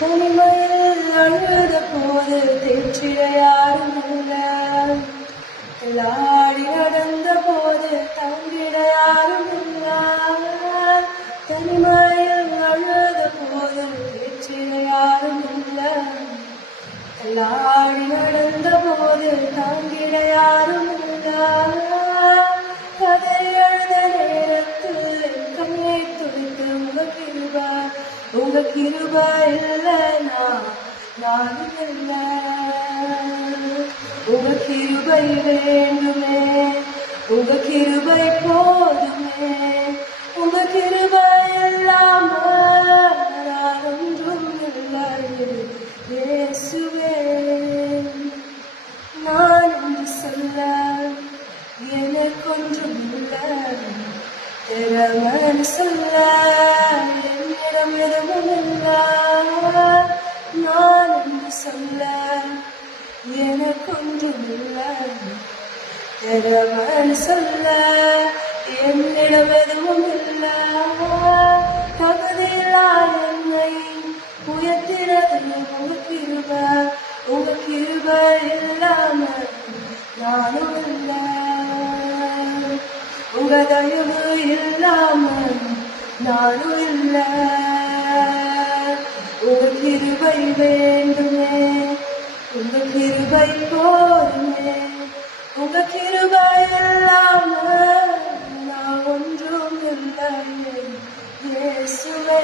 தனிமையில் அழுத போது தேற்றிட யாரும் இல்லை. எல்லாடி நடந்த போது தங்கிட யாரும் இல்லை. தனிமையில் அழுத போது தேற்றிட யாரும் இல்லை. எல்லாடி நடந்த போது தாங்கிட யாரும் இல்லை. கதை எழுத நேரத்தில் கண்ணை துடித்து உங்க கிருபை இல்லைனா நானும் இல்லை. உங்க கிருபை வேண்டுமே, உங்க கிருபை போதுமே. உங்க கிருபை இல்லாம நான் ஒன்றும் இல்லை. இயேசுவே நான் என்று சொல்ல எனக்கொன்றும் இல்லை. திறமன் சொல்ல என்னிடம் எதுவும் இல்லை. நான் என்று சொல்ல எனக்கொன்றும் இல்லை. திறமன் சொல்ல என்னிடம் எதுவும் இல்லை. தகுதியில்லா என்னை உயர்த்தினது உங்க கிருபை. உங்க கிருபை இல்லாம நானும் இல்லை. உங்க தயவு இல்லாம நானும் இல்லை. உங்க கிருபை வேண்டுமே, உங்க கிருபை போதுமே. உங்க கிருபை இல்லாம நான் ஒன்றும் இல்லை. இயேசுவே